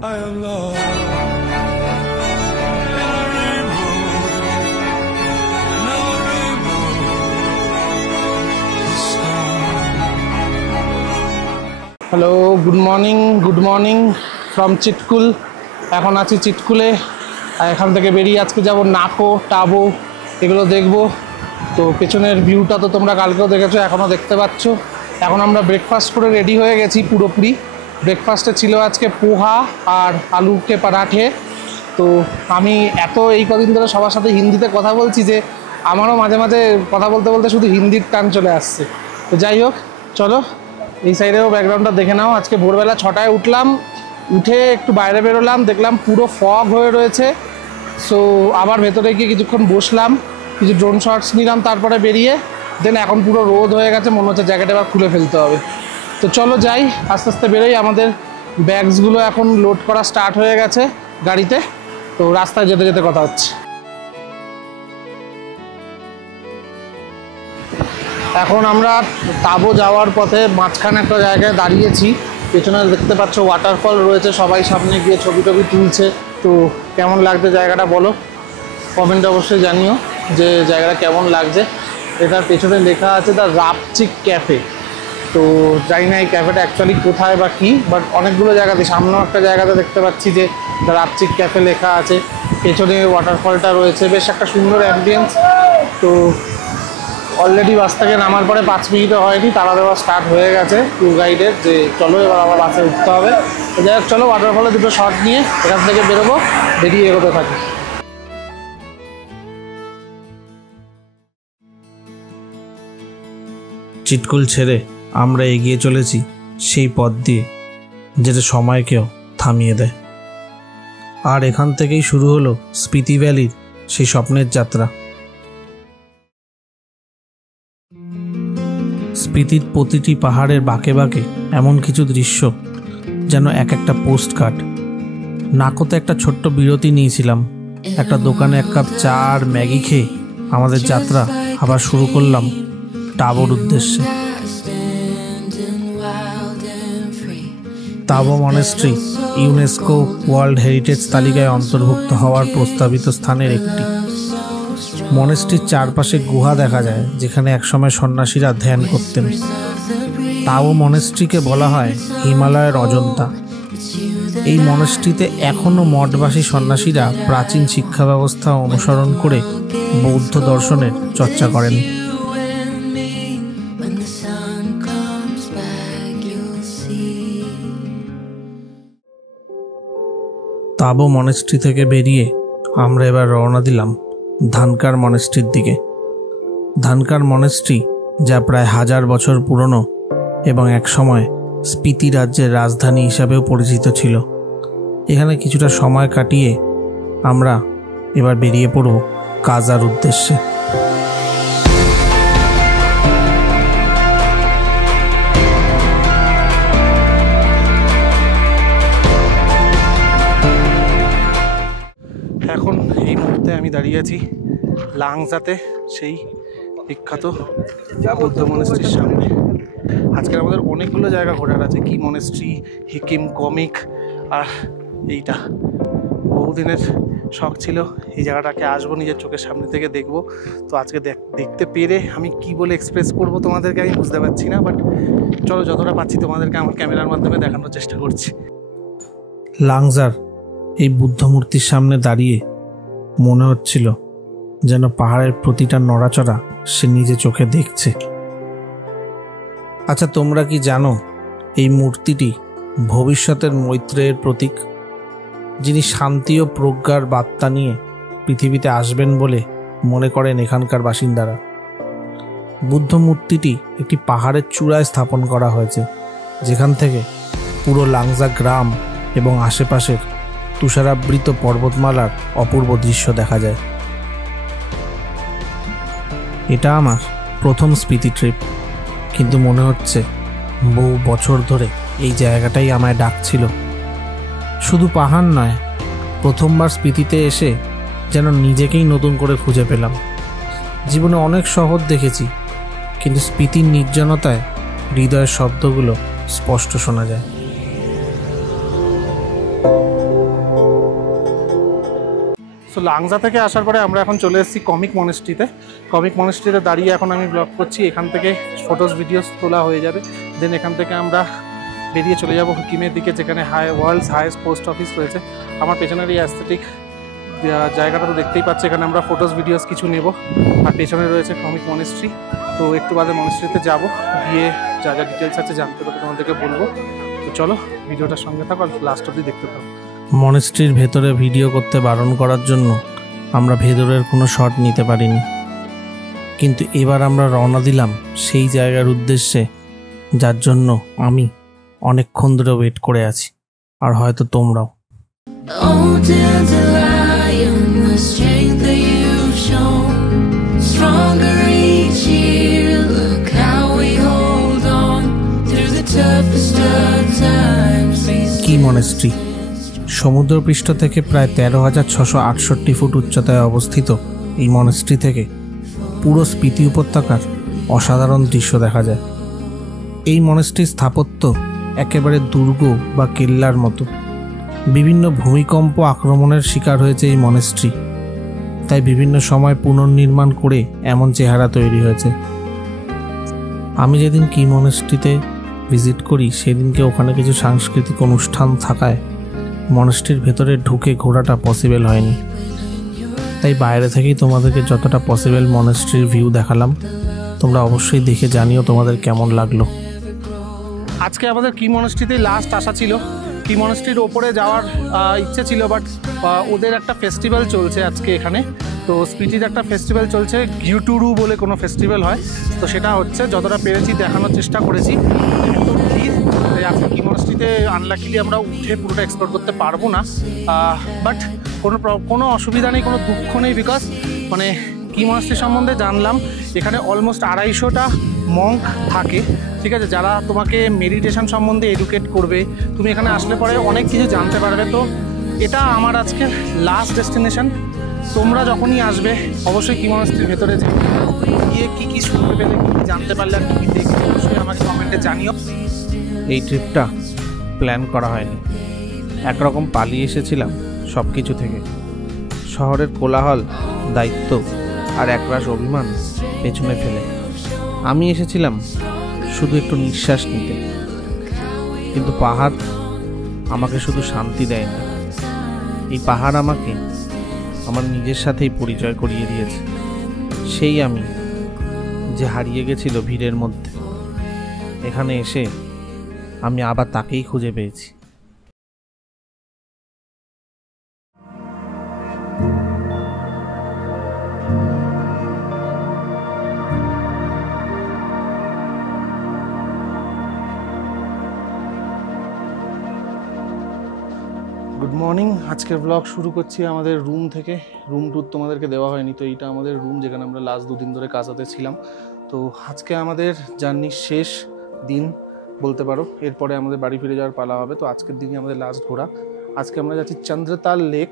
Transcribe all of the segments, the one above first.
I am lost in a rainbow, no rainbow song. Hello, good morning from Chitkul. এখন আছি চিটকুলে, আর এখান থেকে বেরিয়ে আজকে যাব নাকো, টাবো, এগুলো দেখব। তো পেছনের ভিউটা তো তোমরা কালকেও দেখেছো, এখনও দেখতে পাচ্ছ। এখন আমরা ব্রেকফাস্ট করে রেডি হয়ে গেছি পুরোপুরি। ব্রেকফাস্টে ছিল আজকে পোহা আর আলু কে পরাঠে। তো আমি এই কদিন ধরে সবার সাথে হিন্দিতে কথা বলছি যে আমারও মাঝে মাঝে কথা বলতে বলতে শুধু হিন্দির টান চলে আসছে। তো যাই হোক, চলো এই সাইডেও ব্যাকগ্রাউন্ডটা দেখে নাও। আজকে ভোরবেলা 6টায় উঠলাম, উঠে একটু বাইরে বেরোলাম, দেখলাম পুরো ফগ হয়ে রয়েছে। সো আবার ভেতরে গিয়ে কিছুক্ষণ বসলাম, কিছু ড্রোন শটস নিলাম, তারপরে বেরিয়ে দেন এখন পুরো রোদ হয়ে গেছে, মনে হচ্ছে জ্যাকেট এবার খুলে ফেলতে হবে। তো চলো যাই, আস্তে আস্তে বেরোই। আমাদের ব্যাগসগুলো এখন লোড করা স্টার্ট হয়ে গেছে গাড়িতে। তো রাস্তায় যেতে যেতে কথা হচ্ছে। এখন আমরা তাবো যাওয়ার পথে মাঝখানে একটা জায়গায় দাঁড়িয়েছি। পেছনে দেখতে পাচ্ছ ওয়াটারফল রয়েছে, সবাই সামনে গিয়ে ছবি টবি তুলছে। তো কেমন লাগছে জায়গাটা বলো, কমেন্টে অবশ্যই জানিও যে জায়গাটা কেমন লাগছে। এটার পেছনে লেখা আছে দ্য রাপচিক ক্যাফে। তো জানি না এই ক্যাফেটা অ্যাকচুয়ালি কোথায় বা কী, বাট অনেকগুলো জায়গাতে, সামনেও একটা জায়গাতে দেখতে পাচ্ছি যে দ্য রাপচিক ক্যাফে লেখা আছে। পেছনে ওয়াটারফলটা রয়েছে, বেশ একটা সুন্দর অ্যাম্বিয়েন্স। তো অলরেডি বাস থেকে নামার পরে 5 মিনিটও হয়নি, তারা দেওয়া স্টার্ট হয়ে গেছে ট্যুর গাইডের যে চলো এবার আবার বাসে উঠতে হবে। তো যাই হোক, চলো ওয়াটারফলে দুটো শট নিয়ে এখান থেকে বেরোবো, বেরিয়ে এগোতে থাকি। চিটকুল ছেড়ে আমরা এগিয়ে চলেছি সেই পথ দিয়ে যেটা সময়কেও থামিয়ে দেয়। আর এখান থেকেই শুরু হলো স্পিতি ভ্যালির সেই স্বপ্নের যাত্রা। স্পিতির প্রতিটি পাহাড়ের বাঁকে বাঁকে এমন কিছু দৃশ্য যেন এক একটা পোস্ট কার্ড। নাকোতে একটা ছোট্ট বিরতি নিয়েছিলাম, একটা দোকানে 1 কাপ চা আর ম্যাগি খেয়ে আমাদের যাত্রা আবার শুরু করলাম টাবোর উদ্দেশ্যে। তাবো মনেস্ট্রি ইউনেস্কো ওয়ার্ল্ড হেরিটেজ তালিকায় অন্তর্ভুক্ত হওয়ার প্রস্তাবিত স্থানের একটি। মনেস্ট্রির চারপাশে গুহা দেখা যায়, যেখানে একসময় সন্ন্যাসীরা ধ্যান করতেন। তাবো মনেস্ট্রিকে বলা হয় হিমালয়ের অজন্তা। এই মনেস্ট্রিতে এখনও মঠবাসী সন্ন্যাসীরা প্রাচীন শিক্ষা ব্যবস্থা অনুসরণ করে বৌদ্ধ দর্শনের চর্চা করেন। তাবো মনেস্ট্রি থেকে বেরিয়ে আমরা এবার রওনা দিলাম ধানকার মনেস্ট্রির দিকে। ধানকার মনেস্ট্রি, যা প্রায় 1000 বছর পুরনো এবং একসময় স্পিতি রাজ্যের রাজধানী হিসাবেও পরিচিত ছিল। এখানে কিছুটা সময় কাটিয়ে আমরা এবার বেরিয়ে পড়ব কাজার উদ্দেশ্যে। এখন এই মুহূর্তে আমি দাঁড়িয়ে আছি লাংজাতে, সেই বিখ্যাত বৌদ্ধ মনেস্ট্রির সামনে। আজকের আমাদের অনেকগুলো জায়গা ঘোরার আছে, কি মনেস্ট্রি, হিকিম, কমিক, আর এইটা। বহুদিনের শখ ছিল এই জায়গাটাকে আসবো, নিজের চোখের সামনে থেকে দেখবো। তো আজকে দেখতে পেরে আমি কি বলে এক্সপ্রেস করব তোমাদেরকে আমি বুঝতে পারছি না, বাট চলো যতটা পাচ্ছি তোমাদেরকে আমার ক্যামেরার মাধ্যমে দেখানোর চেষ্টা করছি। লাংজার এই বুদ্ধ মূর্তির সামনে দাঁড়িয়ে মনে হচ্ছিল যেন পাহাড়ের প্রতিটা নড়াচড়া সে নিজে চোখে দেখছে। আচ্ছা, তোমরা কি জানো এই মূর্তিটি ভবিষ্যতের মৈত্রেয়ের প্রতীক, যিনি শান্তি ও প্রজ্ঞার বার্তা নিয়ে পৃথিবীতে আসবেন বলে মনে করেন এখানকার বাসিন্দারা। বুদ্ধ মূর্তিটি একটি পাহাড়ের চূড়ায় স্থাপন করা হয়েছে, যেখান থেকে পুরো লাংজা গ্রাম এবং আশেপাশের তুষারাবৃত পর্বতমালার অপূর্ব দৃশ্য দেখা যায়। এটা আমার প্রথম স্পিতি ট্রিপ, কিন্তু মনে হচ্ছে বহু বছর ধরে এই জায়গাটাই আমায় ডাকছিল। শুধু পাহাড় নয়, প্রথমবার স্পিতিতে এসে যেন নিজেকেই নতুন করে খুঁজে পেলাম। জীবনে অনেক শহর দেখেছি, কিন্তু স্পিতির নির্জনতায় হৃদয়ের শব্দগুলো স্পষ্ট শোনা যায়। সো লাংজা থেকে আসার পরে আমরা এখন চলে এসেছি কমিক মনেস্ট্রিতে। কমিক মনেস্ট্রিতে দাঁড়িয়ে এখন আমি ব্লগ করছি। এখান থেকে ফটোস ভিডিওস তোলা হয়ে যাবে। দেন এখান থেকে আমরা বেরিয়ে চলে যাব হুকিমের দিকে, যেখানে ওয়ার্ল্ডস হাইয়েস্ট পোস্ট অফিস রয়েছে। আমার পেছনের এই অ্যাস্থেটিক জায়গাটা তো দেখতেই পাচ্ছি। এখানে আমরা ফটোস ভিডিওস কিছু নেব। আর পেছনে রয়েছে কমিক মনেস্ট্রি। তো একটু বাদে মনেস্ট্রিতে যাব, গিয়ে যা যা ডিটেলস আছে জানতে পারবো, তোমাদেরকে বলবো। তো চলো ভিডিওটার সঙ্গে থাকো, আর লাস্ট অবধি দেখতে পাবো। মনেস্ট্রির ভেতরে ভিডিও করতে বারণ করার জন্য আমরা ভেতরের কোনো শট নিতে পারিনি, কিন্তু এবার আমরা রওনা দিলাম সেই জায়গার উদ্দেশ্যে যার জন্য আমি অনেকক্ষণ ধরে ওয়েট করে আছি, আর হয়তো তোমরাও। Oh, dandelion, the strength that you've shown, stronger each year. Look how we hold on through the toughest of times. কি মনেস্ট্রি সমুদ্রপৃষ্ঠ থেকে প্রায় 13,668 ফুট উচ্চতায় অবস্থিত। এই মনেস্ট্রি থেকে পুরো স্পিতি উপত্যকার অসাধারণ দৃশ্য দেখা যায়। এই মনেস্ট্রির স্থাপত্য একেবারে দুর্গ বা কেল্লার মতো। বিভিন্ন ভূমিকম্প আক্রমণের শিকার হয়েছে এই মনেস্ট্রি, তাই বিভিন্ন সময় পুনর্নির্মাণ করে এমন চেহারা তৈরি হয়েছে। আমি যেদিন কি মনেস্ট্রিতে ভিজিট করি সেদিনকে ওখানে কিছু সাংস্কৃতিক অনুষ্ঠান থাকায় মনেস্ট্রির ভেতরে ঢুকে ঘোরাটা পসিবল হয়নি, তাই বাইরে থেকেই তোমাদেরকে যতটা পসিবল মনেস্ট্রির ভিউ দেখালাম। তোমরা অবশ্যই দেখে জানিও তোমাদের কেমন লাগলো। আজকে আমাদের কি মনেস্ট্রিতে লাস্ট আসা ছিল। কি মনেস্ট্রির ওপরে যাওয়ার ইচ্ছে ছিল, বাট ওদের একটা ফেস্টিভ্যাল চলছে আজকে এখানে। তো স্পিতির একটা ফেস্টিভ্যাল চলছে, গিউটুরু বলে কোনো ফেস্টিভ্যাল হয়। তো সেটা হচ্ছে, যতটা পেরেছি দেখানোর চেষ্টা করেছি। এত ভিড়, আজকে কি মনেস্ট্রিতে আনলাকিলি আমরা উঠে পুরোটা এক্সপ্লোর করতে পারবো না, বাট কোনো অসুবিধা নেই, কোনো দুঃখ নেই। বিকজ মানে কি মনেস্ট্রি সম্বন্ধে জানলাম, এখানে অলমোস্ট 250টা মঙ্ক থাকে, ঠিক আছে, যারা তোমাকে মেডিটেশন সম্বন্ধে এডুকেট করবে। তুমি এখানে আসলে পরে অনেক কিছু জানতে পারবে। তো এটা আমার আজকের লাস্ট ডেস্টিনেশন। তোমরা যখনই আসবে অবশ্যই কি মনেস্ট্রির ভেতরে গিয়ে কী শুনতে পেলে, কী জানতে পারলে, আর কী দেখবে, অবশ্যই আমাকে কমেন্টে জানিও। এই ট্রিপটা প্ল্যান করা হয়নি, একরকম পালিয়ে এসেছিলাম সব কিছু থেকে। শহরের কোলাহল, দায়িত্ব আর একরাশ অভিমান পেছনে ফেলে আমি এসেছিলাম শুধু একটু নিঃশ্বাস নিতে। কিন্তু পাহাড় আমাকে শুধু শান্তি দেয়নি, এই পাহাড় আমাকে আমার নিজের সাথেই পরিচয় করিয়ে দিয়েছে। সেই আমি যে হারিয়ে গেছিল ভিড়ের মধ্যে, এখানে এসে আমি আবার তাকেই খুঁজে পেয়েছি। Good morning. আজকের ব্লগ শুরু করছি আমাদের রুম থেকে। রুম ট্যুর তোমাদেরকে দেওয়া হয়নি, তো এইটা আমাদের রুম, যেখানে আমরা লাস্ট 2 দিন ধরে কাজাতে ছিলাম। তো আজকে আমাদের জার্নির শেষ দিন বলতে পারো, এরপরে আমাদের বাড়ি ফিরে যাওয়ার পালা হবে। তো আজকের দিনই আমাদের লাস্ট ঘোরা। আজকে আমরা যাচ্ছি চন্দ্রতাল লেক।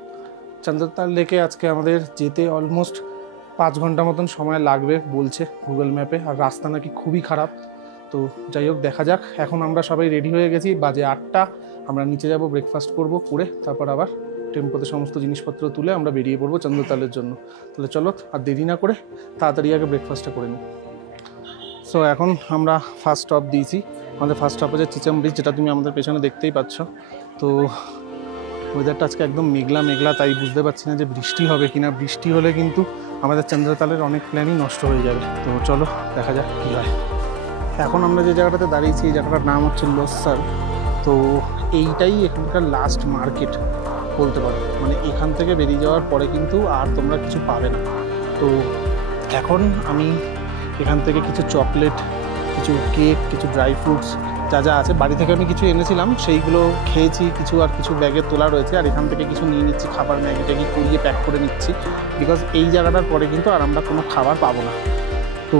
চন্দ্রতাল লেকে আজকে আমাদের যেতে অলমোস্ট 5 ঘন্টা মতন সময় লাগবে বলছে গুগল ম্যাপে, আর রাস্তা নাকি খুবই খারাপ। তো যাই হোক, দেখা যাক। এখন আমরা সবাই রেডি হয়ে গেছি, বাজে 8টা। আমরা নিচে যাব, ব্রেকফাস্ট করব, করে তারপর আবার টেম্পোতে সমস্ত জিনিসপত্র তুলে আমরা বেরিয়ে পড়বো চন্দ্রতালের জন্য। তাহলে চলো আর দেরি না করে তাড়াতাড়ি আগে ব্রেকফাস্টটা করে নিই। সো এখন আমরা ফার্স্ট স্টপ দিয়েছি। আমাদের ফার্স্ট স্টপ হচ্ছে চিচাম ব্রিজ, যেটা তুমি আমাদের পেছনে দেখতেই পাচ্ছ। তো ওয়েদারটা আজকে একদম মেঘলা মেঘলা, তাই বুঝতে পারছি না যে বৃষ্টি হবে কিনা। বৃষ্টি হলে কিন্তু আমাদের চন্দ্রতালের অনেক প্ল্যানই নষ্ট হয়ে যাবে। তো চলো দেখা যাক কী হয়। এখন আমরা যে জায়গাটাতে দাঁড়িয়েছি, এই জায়গাটার নাম হচ্ছে লোসার। তো এইটাই এখানকার লাস্ট মার্কেট বলতে পারো। মানে এখান থেকে বেরিয়ে যাওয়ার পরে কিন্তু আর তোমরা কিছু পাবে না। তো এখন আমি এখান থেকে কিছু চকলেট, কিছু কেক, কিছু ড্রাই ফ্রুটস যা যা আছে, বাড়ি থেকে আমি কিছু এনেছিলাম, সেইগুলো খেয়েছি কিছু, আর কিছু ব্যাগে তোলা রয়েছে। আর এখান থেকে কিছু নিয়ে নিচ্ছি খাবার, ম্যাগি ট্যাগি করিয়ে প্যাক করে নিচ্ছি, বিকজ এই জায়গাটার পরে কিন্তু আর আমরা কোনো খাবার পাবো না। তো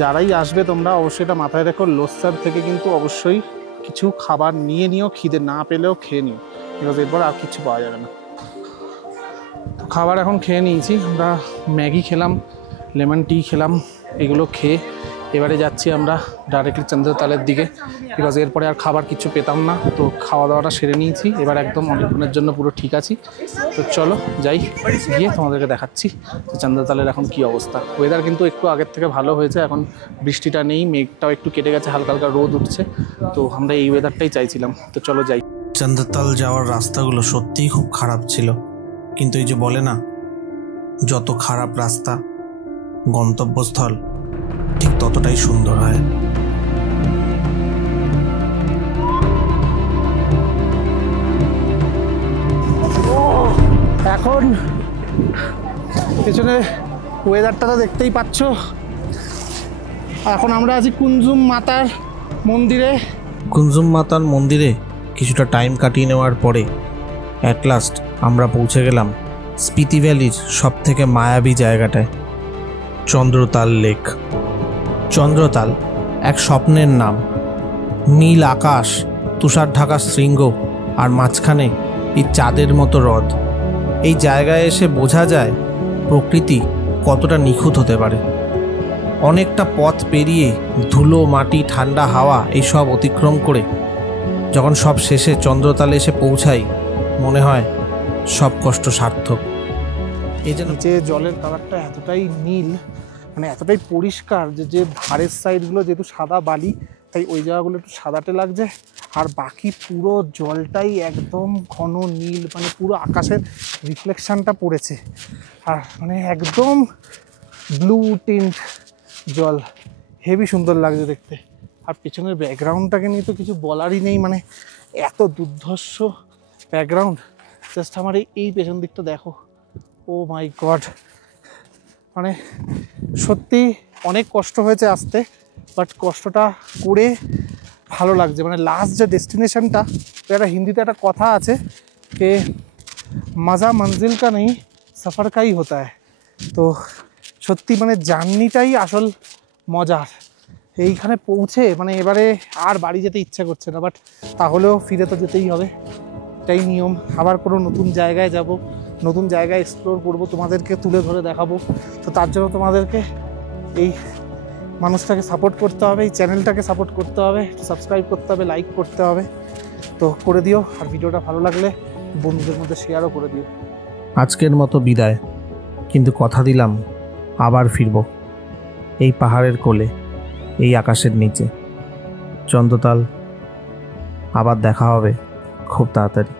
যারাই আসবে তোমরা অবশ্যই এটা মাথায় রেখো, লোসার থেকে কিন্তু অবশ্যই কিছু খাবার নিয়ে নিও, খিদে না পেলেও খেয়ে নিও, বিকজ এরপর আর কিছু পাওয়া যাবে না। তো খাবার এখন খেয়ে নিয়েছি আমরা, ম্যাগি খেলাম, লেমন টি খেলাম, এগুলো খেয়ে এবারে যাচ্ছি আমরা ডাইরেক্টলি চন্দ্রতালের দিকে, বিকজ এরপরে আর খাবার কিছু পেতাম না, তো খাওয়া দাওয়াটা সেরে নিয়েছি, এবার একদম অনেকক্ষণের জন্য পুরো ঠিক আছি। তো চলো যাই, গিয়ে তোমাদেরকে দেখাচ্ছি চন্দ্রতালের এখন কি অবস্থা। ওয়েদার কিন্তু একটু আগের থেকে ভালো হয়েছে, এখন বৃষ্টিটা নেই, মেঘটাও একটু কেটে গেছে, হালকা হালকা রোদ উঠছে, তো আমরা এই ওয়েদারটাই চাইছিলাম। তো চলো যাই। চন্দ্রতাল যাওয়ার রাস্তাগুলো সত্যিই খুব খারাপ ছিল, কিন্তু এই যে বলে না, যত খারাপ রাস্তা গন্তব্যস্থল ঠিক ততটাই সুন্দর হয়। এখন পেছনে ওয়েদারটা তো দেখতেই পাচ্ছ। এখন আমরা আছি কুঞ্জুম মাতার মন্দিরে। কুঞ্জুম মাতার মন্দিরে কিছুটা টাইম কাটিয়ে নেওয়ার পরে অ্যাট লাস্ট আমরা পৌঁছে গেলাম স্পিতি ভ্যালির সব থেকে মায়াবী জায়গাটায়, চন্দ্রতাল লেক। চন্দ্রতাল এক স্বপ্নের নাম। নীল আকাশ, তুষার ঢাকা শৃঙ্গ, আর মাঝখানে এই চাঁদের মতো হ্রদ। এই জায়গায় এসে বোঝা যায় প্রকৃতি কতটা নিখুঁত হতে পারে। অনেকটা পথ পেরিয়ে ধুলো, মাটি, ঠান্ডা হাওয়া এইসব অতিক্রম করে যখন সব শেষে চন্দ্রতালে এসে পৌঁছাই, মনে হয় সব কষ্ট সার্থক। এই যে জলের কালারটা এতটাই নীল, মানে এতটাই পরিষ্কার যে ধারের সাইডগুলো যেহেতু সাদা বালি, তাই ওই জায়গাগুলো একটু সাদাটে লাগছে, আর বাকি পুরো জলটাই একদম ঘন নীল, মানে পুরো আকাশের রিফ্লেকশানটা পড়েছে, আর মানে একদম ব্লু টিন্ট জল, হেভি সুন্দর লাগছে দেখতে। আর পেছনের ব্যাকগ্রাউন্ডটাকে নিয়ে তো কিছু বলারই নেই, মানে এত দুর্ধর্ষ ব্যাকগ্রাউন্ড। জাস্ট আমার এই পেছন দিকটা দেখো, ও মাই গড, মানে সত্যি অনেক কষ্ট হয়েছে আসতে, বাট কষ্টটা করে ভালো লাগছে। মানে লাস্ট যে ডেস্টিনেশনটা, একটা হিন্দিতে একটা কথা আছে যে মজা মঞ্জিল কা নেই সফর কাই হতা হ্যায়। তো সত্যি মানে জার্নিটাই আসল মজার। এইখানে পৌঁছে মানে এবারে আর বাড়ি যেতে ইচ্ছা করছে না, বাট তাহলেও ফিরে তো যেতেই হবে, এটাই নিয়ম। আবার কোনো নতুন জায়গায় যাব, নতুন জায়গায় এক্সপ্লোর করব, তোমাদেরকে তুলে ধরে দেখাবো। তো তার জন্য তোমাদেরকে এই মানুষটাকে সাপোর্ট করতে হবে, এই চ্যানেলটাকে সাপোর্ট করতে হবে, সাবস্ক্রাইব করতে হবে, লাইক করতে হবে। তো করে দিও, আর ভিডিওটা ভালো লাগলে বন্ধুদের মধ্যে শেয়ারও করে দিও। আজকের মতো বিদায়, কিন্তু কথা দিলাম আবার ফিরব এই পাহাড়ের কোলে, এই আকাশের নিচে। চন্দ্রতাল, আবার দেখা হবে খুব তাড়াতাড়ি।